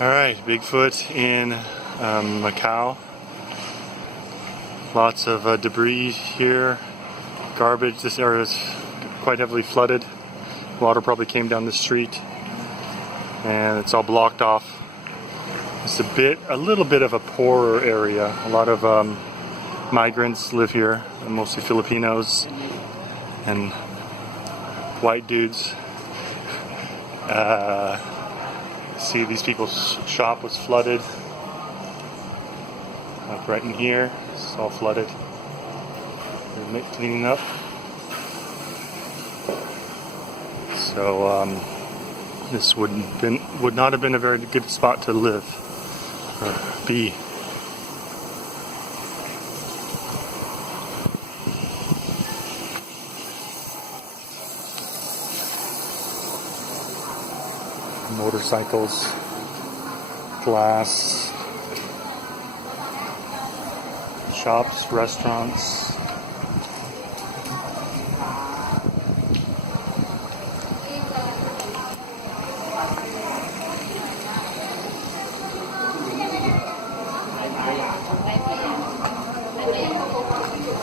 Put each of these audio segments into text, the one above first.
Alright, Bigfoot in Macau. Lots of debris here, garbage. This area is quite heavily flooded. Water probably came down the street and it's all blocked off. It's a little bit of a poorer area. A lot of migrants live here, mostly Filipinos and white dudes. See, these people's shop was flooded. Like right in here, it's all flooded. They're cleaning up. So this would not have been a very good spot to live or be. Motorcycles, glass, shops, restaurants.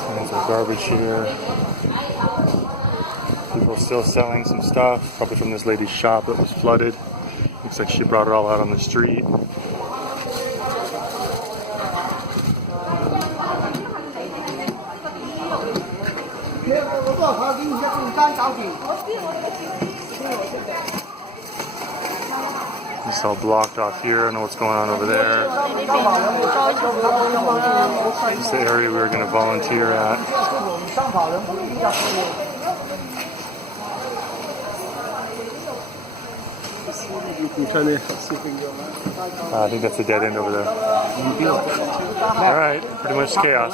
There's a garbage here. People still selling some stuff, probably from this lady's shop that was flooded. Looks like she brought it all out on the street. It's all blocked off here. I don't know what's going on over there. This is the area we were going to volunteer at. I think that's a dead end over there. Alright, pretty much chaos.